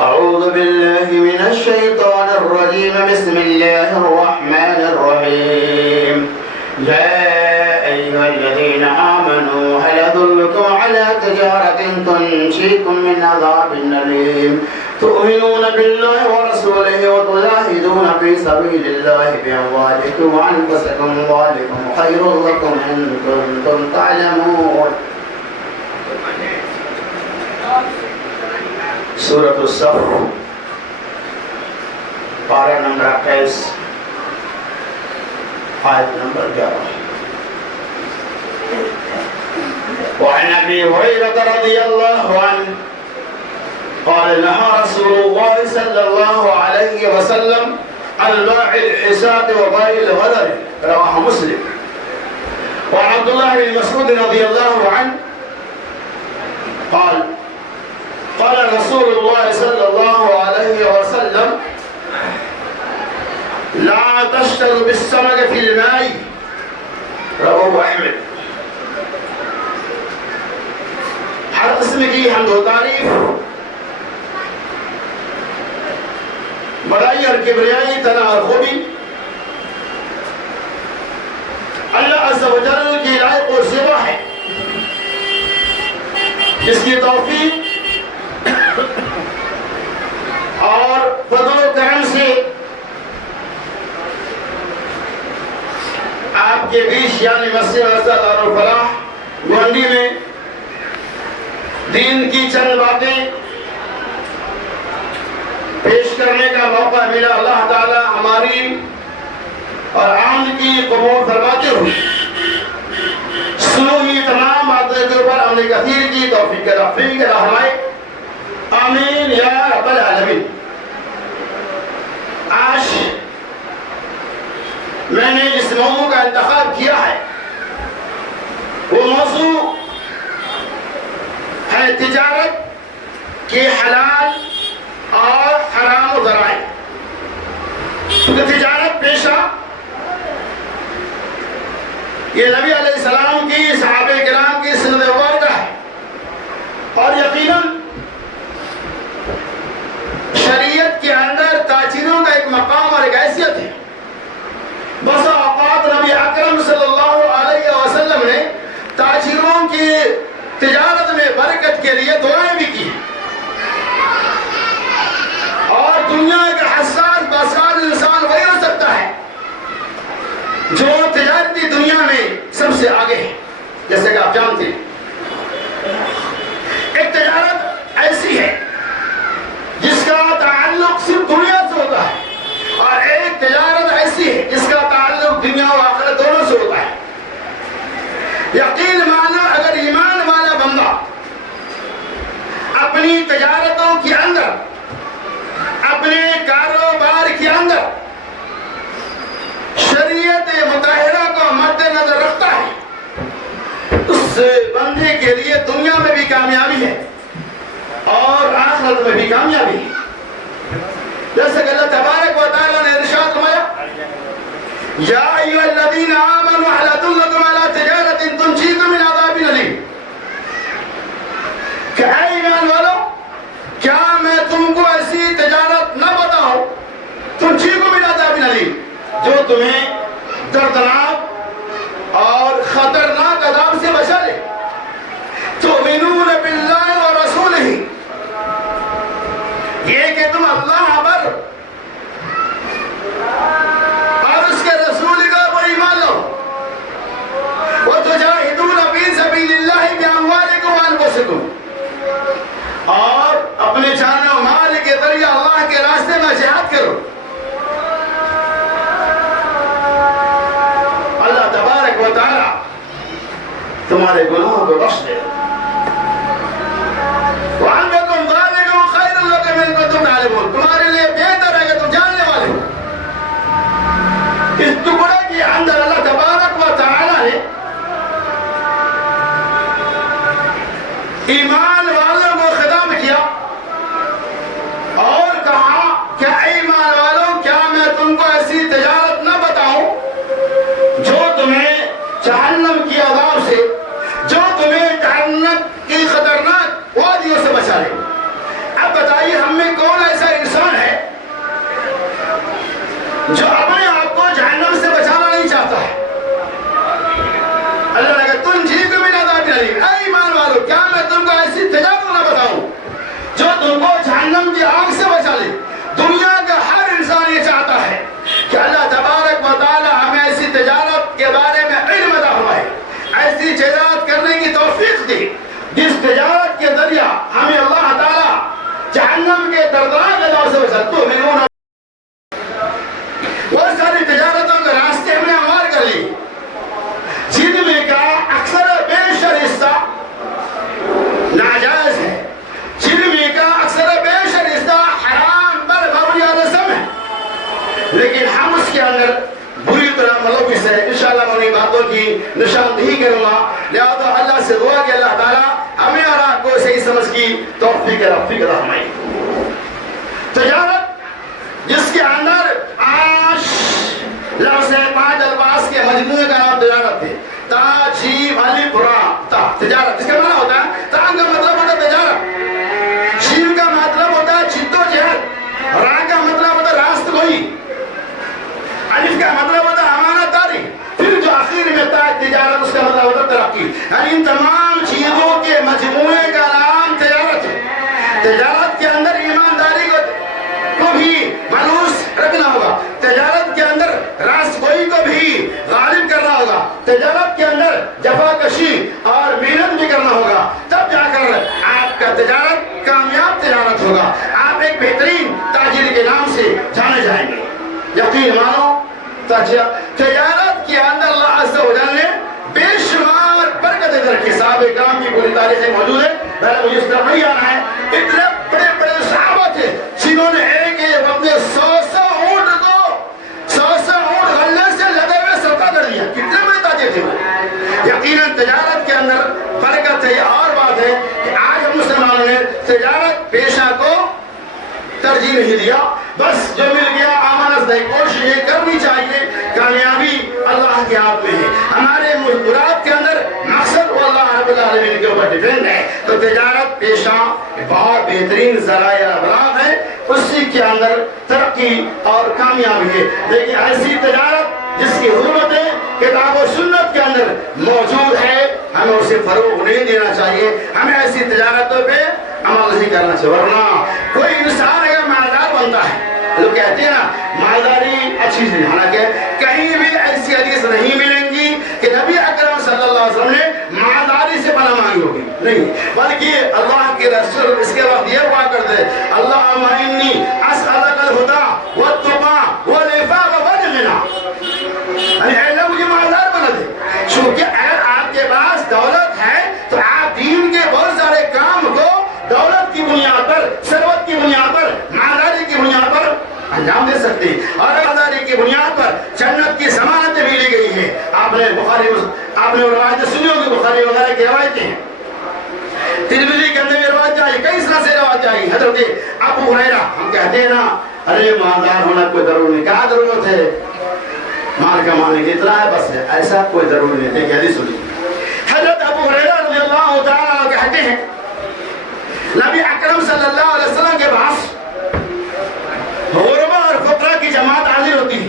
أعوذ بالله من الشيطان الرجيم بسم الله الرحمن الرحيم يا أيها الذين آمنوا هل أدلكم على تجارة تنجيكم من عذاب أليم تؤمنون بالله ورسوله وتجاهدون في سبيل الله بأموالكم وأنفسكم ذلكم خير لكم إن كنتم تعلمون. سورة الصف پارہ نمبر 28 آیت نمبر 11. وعن أبي هريرة رضي الله عنه قال نهى رسول الله صلى الله عليه وسلم عن بيع الحساد وبيع الغدر رواه مسلم. وعن عبد الله بن مسعود رضي الله عنه قال قال رسول الله صلى الله عليه وسلم لا تشتروا بالسمك في الماء رواه احمد. ہر قسم کی حمد و تعریف بڑائی اور کبریائی تنا اور خوبی اللہ عز و جل کی لائق و سوا ہے، جس کی توفیق اور فضل و کرم سے آپ کے بیچ یعنی مسجد دارالفلاح گوانڈی میں دین کی چند باتیں پیش کرنے کا موقع ملا. اللہ تعالی ہماری اور عام کی قبول فرماتے ہوئے سنو ہوئی تمام باتوں کے اوپر عمل کثیر کی توفیق رحمائے آمین یا رب العالمین. آج میں نے جس موضوع کا انتخاب کیا ہے وہ موضوع ہے تجارت کے حلال اور حرام و ذرائع. تجارت پیشہ یہ نبی علیہ السلام کی صحابہ کرام کی سنت مبارکہ ہے اور یقیناً شریعت کے اندر تاجروں کا ایک مقام اور ایک حیثیت ہے. بس اوقات نبی اکرم صلی اللہ علیہ وسلم نے تاجروں کی تجارت میں برکت کے لیے دعائیں بھی کی اور دنیا کا حساس باساز انسان وہی ہو سکتا ہے جو تجارتی دنیا میں سب سے آگے ہے. جیسے کہ آپ جانتے ہیں ایک تجارت ایسی ہے جس کا تعلق صرف دنیا سے ہوتا ہے اور ایک تجارت ایسی ہے جس کا تعلق دنیا و آخرت دونوں سے ہوتا ہے. یقین مانو اگر ایمان والا بندہ اپنی تجارتوں کے اندر اپنے کاروبار کے اندر شریعت مطہرہ کو مد نظر رکھتا ہے اس بندے کے لیے دنیا میں بھی کامیابی ہے اور آخرت میں بھی کامیابی ہے. جیسے کہ اللہ تبارک و تعالیٰ نے ارشاد فرمایا یا ایھا الذین آمنوا هل ادلکم علی تجارۃ تنجیکم من عذاب الیم. کہ اے ایمان والو کیا میں تم کو ایسی تجارت نہ بتاؤں تنجیکم من عذاب الیم جو تمہیں دردناک اور خطرناک عذاب سے بچا لے. تؤمنون باللہ ورسولہ یہ کہ تم اللہ پر اور اس کے رسول کا پر ایمان لو. وتجاہدون فی سبیل اللہ باموالکم وانفسکم اور اپنے جان و مال کے ذریعے اللہ کے راستے میں جہاد کرو. اللہ تبارک و تعالی تمہارے گناہوں کو بخش دے. وَأَنْتُمْ ذَلِكُمْ خَيْرٌ لَكُمْ إِن كُنتُمْ تَعْلَمُونَ تمہارے لیے ایسی تجارت کرنے کی توفیق دی جس تجارت کے ذریعہ ہمیں اللہ تعالیٰ جہنم کے دردناک عذاب سے بچاتا ہے۔ بہت ساری تجارتوں کے راستے ہم نے ہموار کر لی جن میں کا اکثر بیشتر حصہ ناجائز ہے، جن میں کا اکثر بیشتر حصہ حرام پر مبنی رسم ہے، لیکن ہم اس کے اندر بری طرح ملوث ہے۔ انشاءاللہ میں انہیں باتوں کی نشاندہی کروں گا، لہذا اللہ سے دعا کہ اللہ تعالیٰ ہمیں اور آپ کو صحیح سمجھ کی توفیق رفیق رحمائی۔ تجارت جس کے اندر لفظ 5 الفاظ کے مجموعے کا نام تجارت ہے۔ تا جیم الف را تا، تجارت جس کا معنی ہوتا ہے، تا کا مطلب ہوتا ہے تجارت، شین کا مطلب ہوتا ہے جدوجہد، را کا مطلب ہوتا ہے راست گوئی، الف کا مطلب ہوتا ہے امانت داری، پھر جو آخر میں تا تجارت اس کا مطلب ہوتا ہے ترقی۔ یعنی ان تمام چیزوں کے مجموعے کا نام تجارت ہے۔ تجارت کے اندر ایمانداری کو بھی ملوث رکھنا ہوگا، تجارت کے اندر راست گوئی کو بھی غالب کرنا ہوگا، تجارت کے اندر جفا کشی اور محنت بھی کرنا ہوگا، تب جا کر آپ کا تجارت کامیاب تجارت ہوگا، آپ ایک بہترین تاجر کے نام سے جانے جائیں گے۔ یقین مانو تجارت کے اندر اللہ عز و جل نے بے شمار برکتیں رکھی۔ صحابہ کرام کی پوری تاریخیں موجود ہے، پہلے مجھے اس طرح نہیں آنا ہے۔ اتنے بڑے بڑے صحابہ تھے جنہوں نے ایک اپنے 100 اونٹ کو 100 اونٹ غلے سے لدے ہوئے صدقہ کر دیا۔ کتنے بڑے تاجر تھے وہ۔ یقیناً تجارت کے اندر برکت ہے۔ اور بات ہے کہ آج ہم مسلمانوں نے تجارت پیشہ کو ترجیح نہیں دیا، بس جو مل گیا آمانت نہیں، کوشش یہ کرنی چاہیے، کامیابی اللہ کے ہاتھ میں ہے۔ ہمارے مراد کے اندر مقصد وہ اللہ رب العالمین کے اوپر ڈیپینڈ ہے۔ تو تجارت پیشہ بہت بہترین ذرائع ابلاغ ہے، اسی کے اندر ترقی اور کامیابی ہے۔ لیکن ایسی تجارت جس کی حرمتیں کتاب و سنت کے اندر موجود ہے، ہمیں اسے فروغ نہیں دینا چاہیے، ہمیں ایسی تجارتوں پہ عمل نہیں کرنا چاہیے۔ ورنہ کوئی انسان اگر مالدار بنتا ہے، لوگ کہتے ہیں نا مالداری اچھی چیز، حالانکہ کہیں بھی ایسی حدیث نہیں ملیں گی کہ نبی اکرم صلی اللہ علیہ وسلم نے مالداری سے پناہ مانگی ہوگی، نہیں، بلکہ اللہ کے رسول اس کے بعد یہ دعا کرتے ہیں، اللہم انی اسألک الہدی والتقی والعفاف والغنی، اے اللہ مجھے مالدار بنا دے۔ چونکہ اگر آپ کے پاس دولت ہے تو آپ دین کے بہت سارے کام کو دولت کی بنیاد پر، ثروت کی بنیاد پر، مالداری کی بنیاد پر انجام دے سکتے ہیں، اور مالداری کی بنیاد پر جنت کی ضمانتیں بھی لی گئی ہیں۔ آپ نے روایتیں سنی ہوگی، بخاری وغیرہ کی روایتیں ہیں، ترمذی کے اندر یہ روایت آئی، کئی طرح سے روایت آئی۔ حضرت ابو ہریرہ، ہم کہتے ہیں نا ارے مالدار ہونا کوئی ضروری نہیں، کیا ضرورت ہے مال کمانے کی، اتنا ہے بس ہے، ایسا کوئی ضروری نہیں۔ ایک حدیث سنی، حضرت ابو ہریرہ رضی اللہ تعالیٰ کہتے ہیں نبی اکرم صلی اللہ علیہ وسلم کے پاس غربا اور فقراء کی جماعت حاضر ہوتی ہے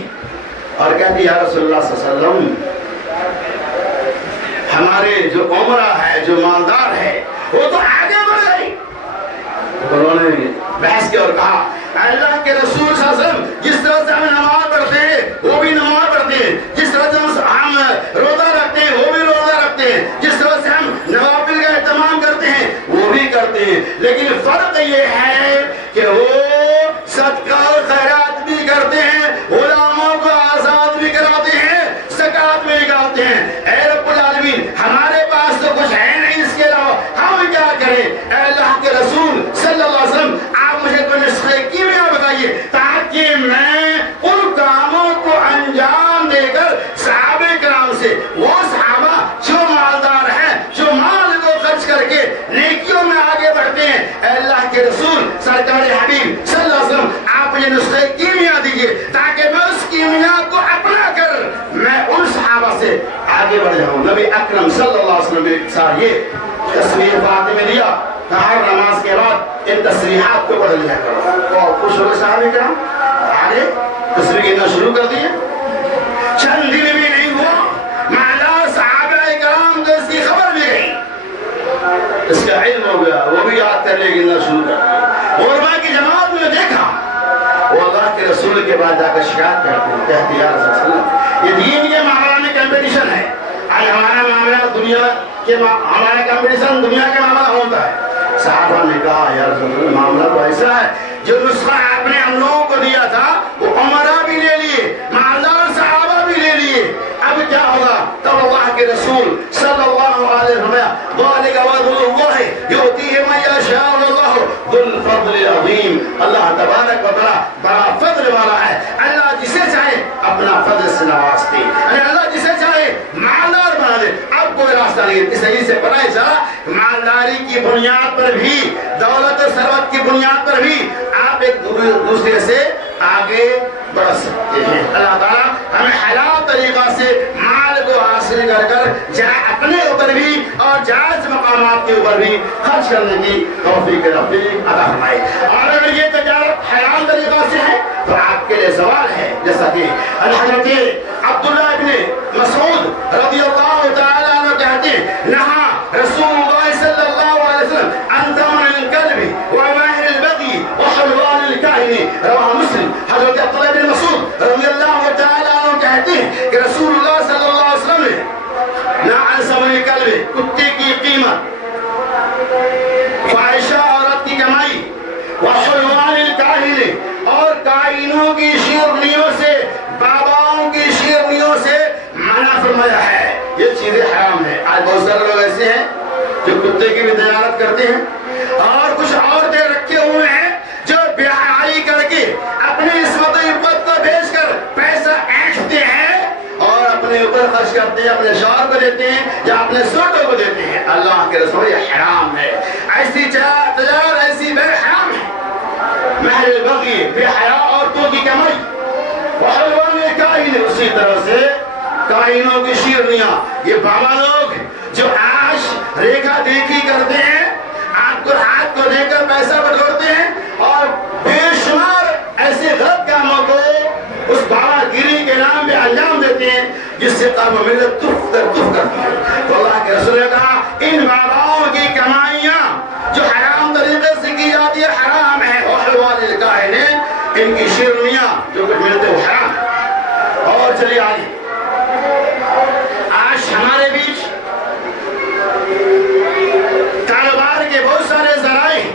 اور کہتی یا رسول اللہ صلی اللہ علیہ وسلم، ہمارے جو عمرہ ہے، جو مالدار ہے، وہ تو آگے بڑھ گئی۔ انہوں نے بحث کی اور کہا اللہ کے رسول صلی اللہ علیہ وسلم جس طرح سے ہم نماز پڑھتے ہیں وہ بھی نماز پڑھتے ہیں، جس طرح سے ہم روزہ رکھتے ہیں وہ بھی روزہ رکھتے ہیں، جس طرح سے ہم نوافل کا اہتمام کرتے ہیں وہ بھی کرتے ہیں، لیکن فرق یہ ہے کہ وہ صدقہ اور خیرات بھی کرتے ہیں، غلاموں کو آزاد بھی کراتے ہیں، زکات بھی نکالتے ہیں۔ اے رب العالمین، ہمارے پاس تو کچھ ہے نہیں، اس کے علاوہ ہم کیا کریں؟ اے اللہ کے رسول صلی اللہ علیہ وسلم، آپ مجھے کوئی نسخہ کیمیا بتائیے تاکہ میں ان کاموں کو انجام دے کر صحابہ کرام سے، وہ صحابہ جو مالدار ہیں، جو مال کو خرچ کر کے نیکیوں میں آگے بڑھتے ہیں، اے اللہ کے رسول سرکار حبیب صلی اللہ علیہ وسلم، آپ مجھے نسخہ کیمیا دیجئے تاکہ میں اس کیمیا کو اپنا کر میں ان صحابہ سے آگے بڑھ جاؤں۔ نبی اکرم صلی اللہ علیہ وسلم نے ساتھ یہ تصویر فاطمہ دیا، ہر نماز کے بعد ان تصریحات کو پڑھ لیا کرو، اور خوش ہو گئے صحابہ کرام، آگے تصویر گننا شروع کر دیے۔ چند دن بھی نہیں ہوا مالدار صحابہ کرام کو اس کی خبر بھی گئی، اس کا علم ہو گیا، وہ بھی یاد کر لے گننا شروع کر۔ غربا کی جماعت میں دیکھا وہ اللہ کے رسول کے بعد جا کر شکایت کرتے ہیں، کہتے ہیں یا رسول اللہ یہ دین کے معاملہ میں کمپٹیشن ہے، آج ہمارا معاملہ دنیا کے ہمارا کمپٹیشن دنیا کے معاملہ ہوتا ہے. صحابہ نے کہا یا رسول اللہ معاملہ تو ایسا ہے جو نسخہ آپ نے ہم لوگوں کو دیا تھا وہ عمرہ بھی لے لیے, مالدار صحابہ بھی لے لیے, اب کیا ہوگا؟ تب اللہ کے رسول صلی اللہ علیہ وسلم ذالک فضل اللہ یؤتیہ من یشاء واللہ ذو الفضل العظیم. اللہ تبارک و تعالی بڑا فضل والا ہے. اللہ جسے چاہے اپنا فضل سے نوازتے ہیں, اللہ جسے چاہے مالدار بنا دے. اب کوئی راستہ نہیں. اس طریقے سے پتہ ہے سارا مالداری کی بنیاد پر بھی, دولت و ثروت کی بنیاد پر بھی آپ ایک دوسرے سے آگے بڑھ سکتے ہیں. اللہ تعالیٰ ہمیں حلال طریقہ سے مال کو حاصل کر کر اپنے اوپر بھی اور جائز مقامات کے اوپر بھی خرچ کرنے کی توفیق رفیق عطا فرمائے. اور اگر یہ تجارت حلال طریقہ سے ہے تو آپ کے لیے سوال ہے, جیسا کہ حضرت عبداللہ ابن مسعود رضی اللہ تعالیٰ عنہ کہتے ہیں نہا رسول اللہ صلی اللہ علیہ وسلم عن ثمن الكلب ومهر البغي وحلوان الكاهن, رواہ مسلم. حضرت عبداللہ ابن مسعود رضی اللہ تعالیٰ عنہ کہتے ہیں کہ رسول اللہ صلی اللہ علیہ وسلم نے نہا عن ثمن الكلب, کتے کی قیمت, فاحشہ عورت کی کمائی, وحلوان الكاهن اور کائنوں کی شیرنیوں سے, باباؤں کی شیرنیوں سے منع فرمایا ہے. یہ چیزیں حرام ہیں. آج بہت سارے لوگ ایسے ہیں جو کتے کی بھی تجارت کرتے ہیں اور کچھ عورتیں رکھے ہوئے ہیں جو بے حیائی کر کے اپنی عصمت و عفت کو بیچ کر پیسہ اینٹھتے ہیں اور اپنے اوپر خرچ کرتے ہیں, اپنے شوہر کو دیتے ہیں یا اپنے سوٹوں کو دیتے ہیں. اللہ کے رسول یہ حرام ہے. ایسی تجارت ایسی بے حرام ہے. مہر البغی بے حیا عورتوں کی کمائی, وحلوان الکاہن اسی طرح سے کائنوں کی شیرنیاں. یہ بابا لوگ جو آج ریکھا دیکھی کرتے ہیں, آپ کو ہاتھ کو دے کر پیسہ بٹورتے ہیں اور بے شمار ایسے غلط کاموں کو اس بابا گیری کے نام پہ انجام دیتے ہیں جس سے قوم و ملت تف در تف کرتی ہے. تو اللہ کے رسول نے کہا ان باباؤں کی کمائیاں جو حرام طریقے سے کی جاتی ہے حرام ہے. وحلوان الکاہن ان کی شیرنیاں جو کچھ ملتے وہ حرام ہے. اور چلیے آگے. آج ہمارے بیچ کاروبار کے بہت سارے ذرائع ہیں,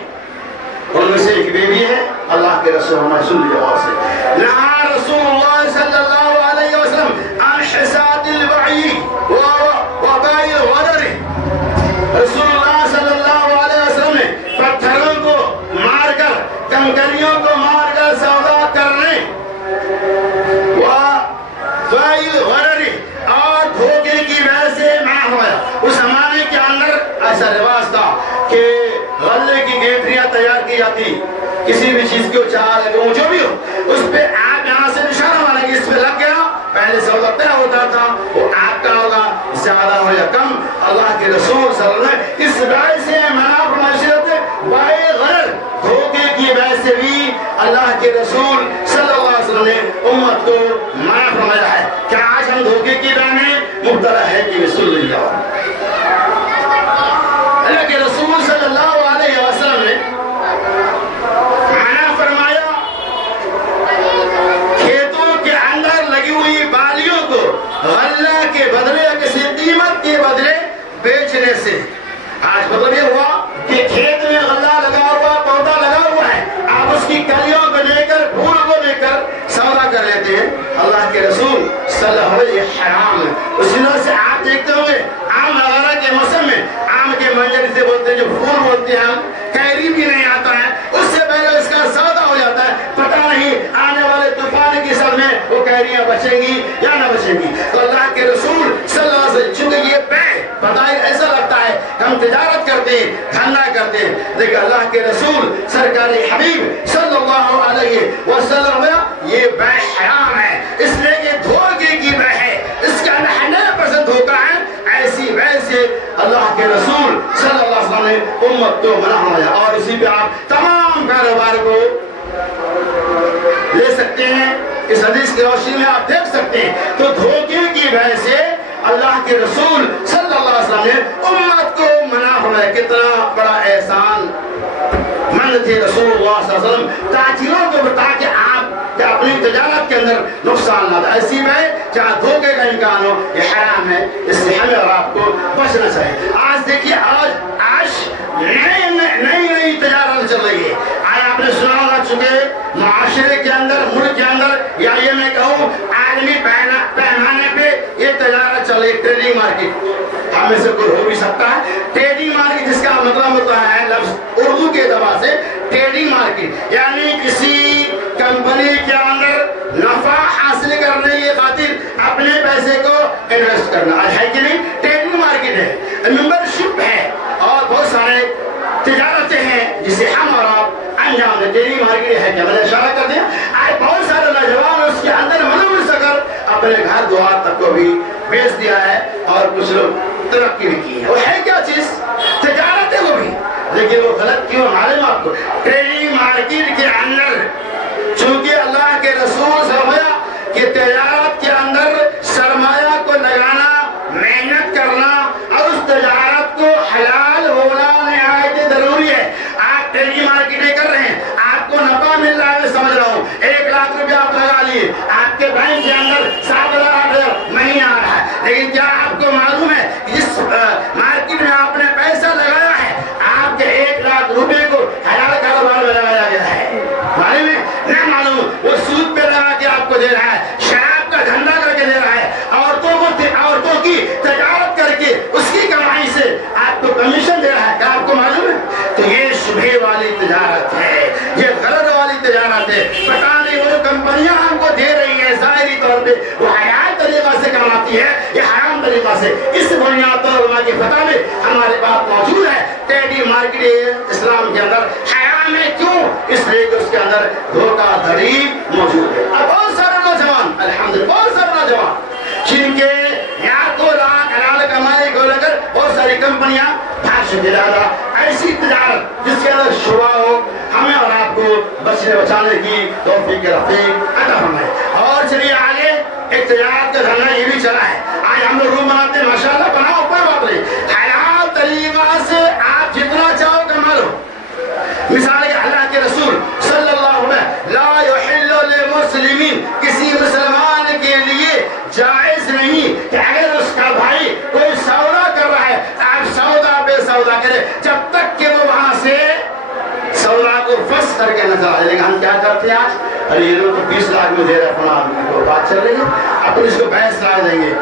ان میں سے ایک بیوی ہے. اللہ کے رسول ہمیں سن لیا اور سے نہا رسول اللہ صلی اللہ علیہ وسلم عن حساد الوعی وباء الغرر. رسول اللہ صلی اللہ علیہ وسلم نے پتھروں کو مار کر, کنکریوں کو مار کر سودا کرنے, وباء الغرر اور دھوکے کی وجہ سے منع ہوا. اس زمانے کے اندر ایسا رواج تھا کہ غلے کی گیٹریاں تیار کی جاتی, کسی بھی چیز کو چاہ لگے جو بھی ہو, اس پہ آپ یہاں سے نشانہ ماریں گے, اس پہ لگ گیا پہلے سودا طے ہوتا تھا, وہ آپ کا ہوگا زیادہ ہو یا کم. اللہ کے رسول صلی اللہ علیہ وسلم اس رائے سے منع فرمائے بائے غرر, دھوکے کی وجہ سے بھی اللہ کے رسول صلی اللہ علیہ وسلم نے امت کو منع فرمایا ہے. کیا آج ہم دھوکے کی راہ میں مبتلا ہے کہ رسول اللہ اللہ کے رسول صلی اللہ علیہ وسلم نے منع فرمایا کھیتوں کے اندر لگی ہوئی بالیوں کو غلہ کے بدلے یا کسی قیمت کے بدلے بیچنے سے. آج مطلب یہ ہوا کہ کھیت میں غلہ لگا ہوا, پودا لگا ہوا ہے, آپ اس کی کلیوں کو لے کر, پھول کو لے کر سودا کر لیتے ہیں. اللہ کے رسول صلی اللہ علیہ وسلم یہ حرام ہے. اس دنوں سے آپ دیکھتے ہوئے آم وغیرہ کے موسم میں آم کے منجر سے بولتے ہیں, جو پھول بولتے ہیں ہم, کیری بھی نہیں آتا ہے, اس سے پہلے اس کا سودا ہو جاتا ہے. پتہ نہیں آنے والے طوفان کی سر میں وہ کیریاں بچیں گی یا نہ بچیں گی. تو اللہ کے رسول صلی اللہ علیہ وسلم چونکہ یہ بے پتہ ایسا لگتا ہے ہم تجارت کرتے ہیں, دھندا کرتے ہیں, لیکن اللہ کے رسول سرکار حبیب صلی اللہ علیہ وسلم یہ بے حرام ہے, اس لیے کہ دھوکے کی بے ہے, اس کا 99% دھوکہ ہے. ایسی ویسے اللہ کے رسول صلی اللہ علیہ وسلم نے امت کو منع فرمایا. اور اسی پہ آپ تمام کاروبار کو لے سکتے ہیں. اس حدیث کی روشنی میں آپ دیکھ سکتے ہیں. تو دھوکے کی وجہ سے اللہ کے رسول صلی اللہ علیہ وسلم نے امت کو منع فرمایا. کتنا بڑا احسان بند تھے رسول اللہ صلی اللہ علیہ وسلم تاجروں کو بتا کہ آپ اپنی تجارت کے اندر نقصان نہ دے، ایسی میں جہاں دھوکے کا امکان ہو یہ حرام ہے، اس سے ہمیں اور آپ کو بچنا چاہیے۔ آج دیکھیے آج نئی تجارت چل رہی ہے، آج آپ نے سنا ہوگا چونکہ معاشرے کے اندر ملک کے اندر یا یہ میں کہوں عالمی پیمانے پہ یہ تجارت چل رہی ہے، ٹریڈنگ مارکیٹ۔ ہم میں سے کوئی ہو بھی سکتا ہے ٹریڈنگ مارکیٹ، جس کا مطلب ہوتا ہے لفظ اردو کے اعتبار سے ٹریڈنگ مارکیٹ، یعنی کسی کمپنی کے اندر نفع حاصل کرنے کی خاطر اپنے پیسے کو انویسٹ کرنا ہے کہ نہیں؟ ٹریڈنگ مارکیٹ ہے، ممبرشپ ہے اور بہت سارے تجارتیں ہیں جسے ہم اور آپ انجام دیں۔ ٹریڈنگ مارکیٹ ہے کیا؟ میں نے اشارہ کر دیا، آج بہت سارے نوجوان اس کے اندر ملوث کر اپنے گھر دوار تک کو بھی بیچ دیا ہے اور کچھ لوگ ترقی بھی کی ہے۔ وہ ہے کیا چیز؟ تجارت ہے وہ بھی، لیکن وہ غلط کیوں؟ معلوم آپ کو ٹریڈنگ مارکیٹ کے اندر چونکہ اللہ کے رسول فرمایا کہ تجارت کے اندر سرمایہ کو لگانا، محنت کرنا اور اس تجارت کو حلال ہونا نہایت ضروری ہے۔ آپ ٹریڈنگ مارکیٹیں کر رہے ہیں، آپ کو نفع مل رہا ہے، میں سمجھ رہا ہوں 1 لاکھ روپیہ آپ لگا لیے، آپ کے بینک کے اندر 7,000 8,000 مہینہ آ رہا ہے، لیکن کیا آپ کو معلوم ہے جس مارکیٹ میں آپ نے پیسہ لگایا ہے آپ کے 1 لاکھ روپے کو حلال کاروبار میں لگایا گیا ہے؟ معلوم ہے؟ نہ معلوم، وہ سود پہ لگا کے آپ کو دے رہا ہے، شراب کا دھندا کر کے دے رہا ہے، عورتوں کی تجارت کر کے اس کی کمائی سے آپ کو کمیشن دے رہا ہے، کیا آپ کو معلوم ہے؟ تو یہ شبہ والی تجارت ہے، یہ غرض والی تجارت ہے۔ پتہ نہیں وہ کمپنیاں ہم کو دے رہی ہیں ظاہری طور پہ وہ حلال طریقہ سے کماتی ہے یا حرام طریقہ سے، اس بنیاد پر علماء کی فتح میں ہمارے پاس موجود ہے۔ ٹریڈنگ مارکیٹ اسلام کے اندر حرام ہے، کیوں؟ اس لیے کہ اس کے اندر دھوکہ دھڑی موجود ہے۔ اب بہت سارے نوجوان الحمدللہ بہت سارے نوجوان جن کے لاکھوں لاکھ حلال کمائی کو لے کر بہت ساری کمپنیاں بھاگ چکے، لہٰذا ایسی تجارت جس کے اندر شبہ ہو ہمیں اور آپ کو بچنے بچانے کی توفیق رفیق عطا فرمائے۔ اور چلیے آگے ایک تجارت کا دھندا یہ بھی چلا ہے، آج ہم لوگ روم بناتے ہیں، ماشاءاللہ بناؤ، کوئی بات نہیں، حلال طریقہ سے آپ جتنا چاہو کما لو۔ مثال ہے اللہ کے رسول صلی اللہ علیہ وسلم لا یحل للمسلمین، کسی مسلمان کے لیے جائز نہیں کہ اگر اس کا بھائی کوئی سودا کر رہا ہے آپ سودا بے سودا کرے جب تک کہ وہ وہاں سے سودا کو فس کر کے نہ چلا جائے۔ لیکن ہم کیا کرتے ہیں آج؟ ارے یہ لوگ تو 20 لاکھ میں دے رہے ہیں، فلاں آدمی کو بات چل رہی ہے، اپن اس کو بحث لا دیں گے،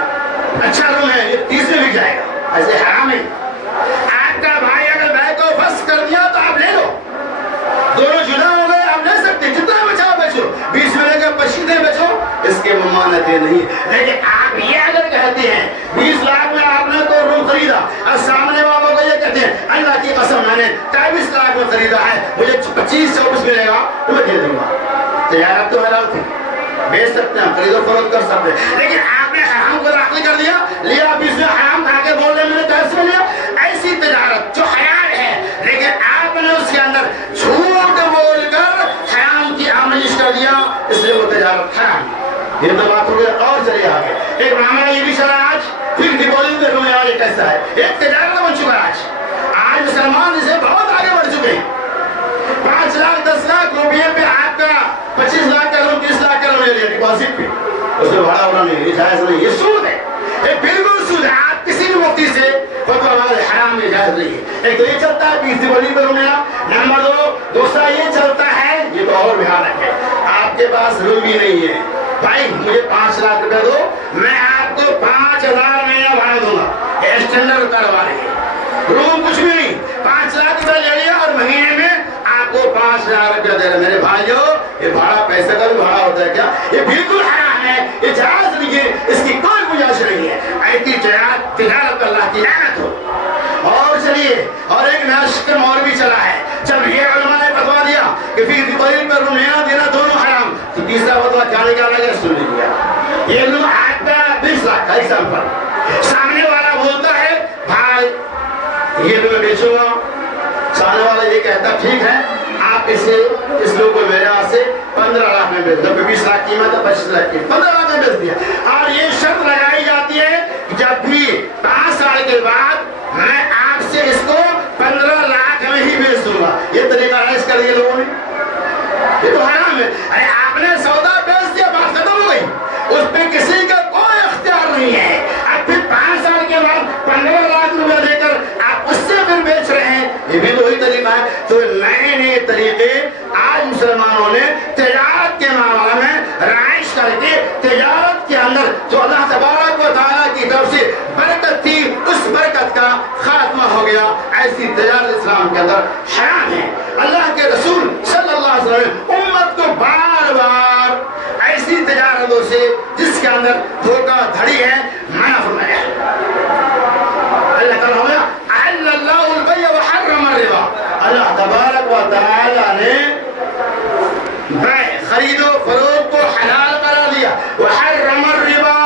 اچھا روم ہے یہ 30 میں بک جائے گا، ایسے حرام ہے۔ آپ کا بھائی اگر بھائی کو فس کر دیا تو آپ لے لو، دونوں جدا ہو گئے، آپ لے سکتے، جتنا بچاؤ بیچو، 20 میں لے کر 25 میں بیچو، اس کے ممانعتیں نہیں۔ لیکن آپ یہ اگر کہتے ہیں 20 لاکھ میں آپ نے کوئی روم خریدا اور سامنے والوں کو یہ کہتے ہیں اللہ کی قسم میں نے 23 لاکھ میں خریدا ہے، مجھے 25-24 ملے گا تو میں دے دوں گا، تجارت تو حلال تھی، بیچ سکتے ہیں، خرید و فروخت کر سکتے ہیں، لیکن آپ نے حرام کو داخل کر دیا، لیا 20 میں حرام کھا کے بول رہے میں نے 23 میں لیا۔ ایسی تجارت جو حلال ہے لیکن آپ نے اس کے اندر جھوٹ بول کر حرام کی آمیزش کر دیا، اس لیے وہ تجارت حرام۔ یہ تو بات ہو گئی، اور چلیے آگے ایک معاملہ یہ بھی چلا آج، پھر ڈپوزٹ میں رونے والا کیسا ہے، ایک تجارت بن چکا ہے آج مسلمان اسے بہت آگے بڑھ چکے ہیں۔ 5 لاکھ 10 لاکھ روپیے پہ آپ کا 25 لاکھ کا لون 30 لاکھ کا لون لے لیا ڈپوزٹ پہ، اس میں بھاڑا ہونا نہیں، یہ جائز نہیں، یہ سود ہے، یہ بالکل سود ہے۔ آپ کسی بھی مفتی سے فتویٰ ہمارے حرام میں جائز نہیں ہے۔ ایک تو یہ چلتا ہے پیسی بولی پہ رونا، نمبر 2 دوسرا یہ چلتا ہے، یہ تو اور بھیان رکھے، آپ کے پاس روم بھی نہیں ہے، بھائی مجھے 5 لاکھ روپے دو، میں آپ کو 5,000 مہینہ بھاڑا دوں گا، اسٹینڈرڈ کروا رہے ہیں، روم کچھ بھی نہیں، 5 لاکھ روپے لے لیا اور مہینے میں آپ کو 5,000 روپیہ دے رہے۔ میرے بھائیو یہ بھاڑا پیسے کا بھی بھاڑا ہوتا ہے کیا؟ یہ بالکل حرام ہے، یہ جائز نہیں ہے، اس کی کوئی گنجائش نہیں ہے، ایسی تجارت اللہ کی لعنت ہو۔ اور چلیے اور ایک نیا شکم اور بھی چلا ہے، جب یہ علماء نے فتویٰ دیا کہ فی ذی پر روم لینا دینا دونوں حرام، تو تیسرا فتویٰ کیا نکالا گیا؟ سن لیجیے، یہ لوگ آپ کا 20 لاکھ کا ایگزامپل، سامنے والا بولتا ہے بھائی یہ لوگ بیچوں گا، سامنے والا یہ کہتا ٹھیک ہے آپ اس لوگ کو میرے ہاتھ سے 15 لاکھ میں بیچ دو، 20 لاکھ قیمت ہے 25 لاکھ کی 15 لاکھ میں بیچ دیا، اور یہ شرط لگائی جاتی ہے جب بھی 5 سال کے بعد میں آپ سے اس کو 15 لاکھ میں ہی بیچ دوں گا۔ یہ طریقہ ایس کر حرام ہے. ارے آپ نے سودا بیچ دیا, بات ختم ہو گئی, اس پہ کسی کا کوئی اختیار نہیں ہے. اب پھر 5 سال کے بعد 15 لاکھ روپے دے کر آپ اس سے پھر بیچ رہے ہیں, یہ بھی وہی طریقہ ہے. تو نئے نئے طریقے آج مسلمانوں نے تجارت کے معاملے میں رائج کر کے تجارت کے اندر جو اللہ تبارک و تعالیٰ کی طرف سے برکت تھی اس برکت کا خاتمہ ہو گیا. ایسی تجارت اسلام کے اندر حرام ہے. اللہ کے رسول صلی اللہ علیہ وسلم امت کو بار بار ایسی تجارتوں سے جس کے اندر دھوکہ دھڑی ہے منع فرمایا. اللہ تعالیٰ ہمیں احل اللہ البیع وحرم الربا, اللہ تبارک و تعالیٰ نے بیع خرید و فروخت کو حلال قرار دیا, وحرم الربا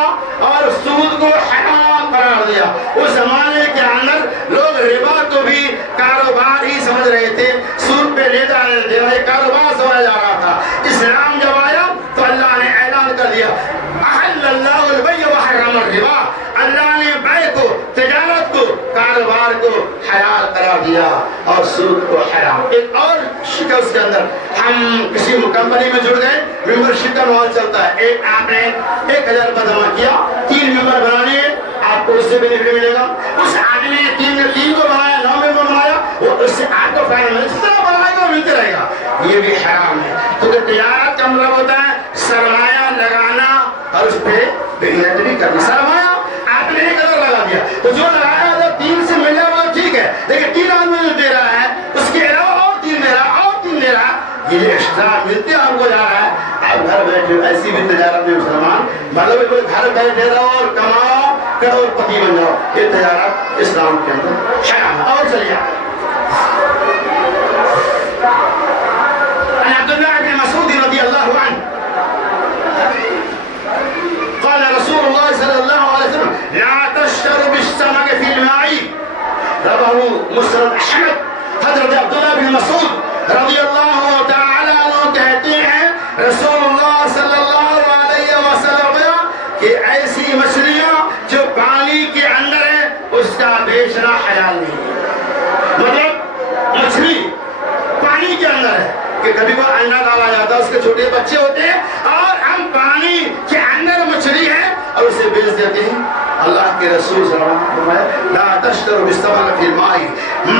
اور سود کو حرام قرار دیا. اس زمانے کے اندر لوگ ربا کو بھی کاروبار ہی سمجھ رہے تھے, سود پہ لے دینا یہ کاروبار سمجھا جا رہا تھا. اسلام جب آیا تو اللہ نے اعلان کر دیا احل اللہ البیع وحرم الربا, اللہ نے بیع کو, تجارت کو, کاروبار کو حلال قرار دیا اور سود کو حرام. ایک اور شکل کے اندر ہم کسی کمپنی میں جڑ گئے, ممبرشپ کا ماحول چلتا ہے. ایک آپ نے 1000 روپے جمع کیا, 3 ممبر بنانے, آپ کو اس سے بینیفٹ ملے گا. اس آدمی نے 3 کو بنایا, 9 ممبر بنایا, وہ اس سے آپ کو فائدہ ملے, جس طرح بنائے گا ملتے رہے گا. یہ بھی حرام ہے. کیونکہ تجارت کا مطلب ہوتا ہے سرمایہ لگانا اور اس پہ محنت بھی کرنا. سرمایہ آپ نے 1000 لگا دیا تو جو لگایا تو 3 سے ملے وہ ٹھیک ہے, لیکن 3 آدمی جو دے رہا ہے اس کے علاوہ اور 3 دے رہا اور 3 دے رہا, یہ ایکسٹرا ملتے آپ کو جا رہا ہے. آپ گھر بیٹھے ایسی بھی تجارت میں مسلمان مطلب گھر بیٹھے رہو اور کماؤ, کروڑ پتی بن جاؤ, یہ تجارت اسلام کے اندر حرام ہے. اور چلیے عبداللہ بن مسعود رضی اللہ عنہ قال رسول الله صلى الله عليه وسلم لا تشتروا بالسمك في الماء, رواه مسند احمد. حضرت عبداللہ بن مسعود رضی اللہ تعالی عنہ کہتے ہیں رسول اللہ صلی اللہ علیہ وسلم کہ ایسی مچھلیاں جو پانی کے اندر ہے اس کا بیچنا حلال نہیں ہے. مطلب مچھلی پانی کے اندر ہے کہ کبھی کوئی انڈا ڈالا جاتا ہے, اس کے چھوٹے بچے ہوتے ہیں اور ہم پانی کے اندر مچھلی ہے اور اسے بیچ دیتے ہیں. اللہ کے رسول صلی اللہ علیہ وسلم نے لا تشتروا بالسمك في الماء,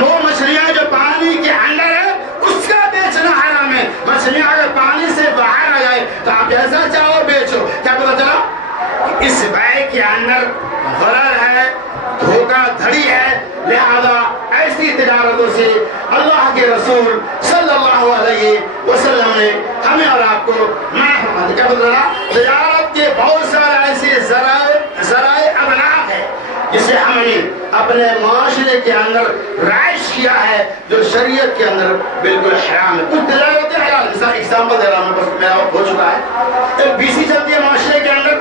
وہ مچھلیاں جو پانی کے اندر ہے اس کا بیچنا حرام ہے. مچھلیاں اگر پانی سے باہر آ جائے تو آپ جیسا چاہو بیچو. کیا پتا چلا اس بیع کے اندر غرر ہے, دھوکہ دھڑی ہے, لہذا ایسی تجارتوں سے اللہ کے رسول صلی اللہ علیہ وسلم نے ہمیں اور آپ کو منع. کیا بتانا, تجارت کے بہت سارے ایسے ذرائع ابلاغ ہے جسے ہم نے اپنے معاشرے کے اندر رائج کیا ہے جو شریعت کے اندر بالکل حرام ہے. کچھ تجارتیں حلال, مثلا ایگزامپل دے رہا ہوں, بس میرا وقت ہو چکا ہے. ایک BC چلتی ہے معاشرے کے اندر,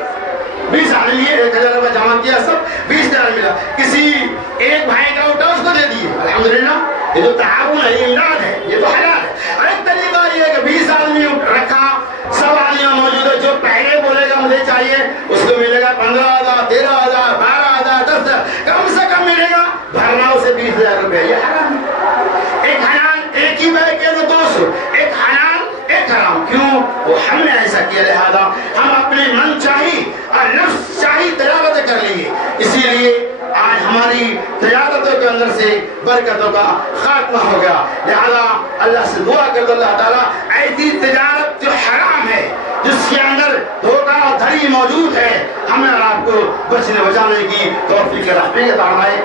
20 آدمی ہے, 1000 روپے جمع کیا, سب 20,000 ملا, کسی ایک بھائی کا اٹھا اس کو دے دیے, الحمدللہ یہ تو تعاون ہے, امداد ہے, یہ تو حلال ہے. ایک طریقہ یہ ہے کہ 20 آدمی رکھا, سب آدمیاں موجود ہے, جو پہلے بولے گا مجھے چاہیے اس کو ملے گا 15,000, 13,000, 12,000, 10,000, کم سے کم ملے گا, بھرنا اسے 20,000 روپے. یہ حرام ہے. ایک حلال, ایک ہی بیع کے 200, ایک حلال ایک حرام. کیوں؟ وہ ہم نے ایسا کیا, لہذا ہم اپنے من چاہی اور نفس چاہی تجارتیں کر لیں گے. اسی لیے آج ہماری تجارتوں کے اندر سے برکتوں کا خاتمہ ہو گیا. لہذا اللہ سے دعا کر دو اللہ تعالیٰ ایسی تجارت جو حرام ہے, جس کے اندر دھوکہ اور دھڑی موجود ہے, ہمیں اور آپ کو بچنے بچانے کی توفیق عطا فرمائے.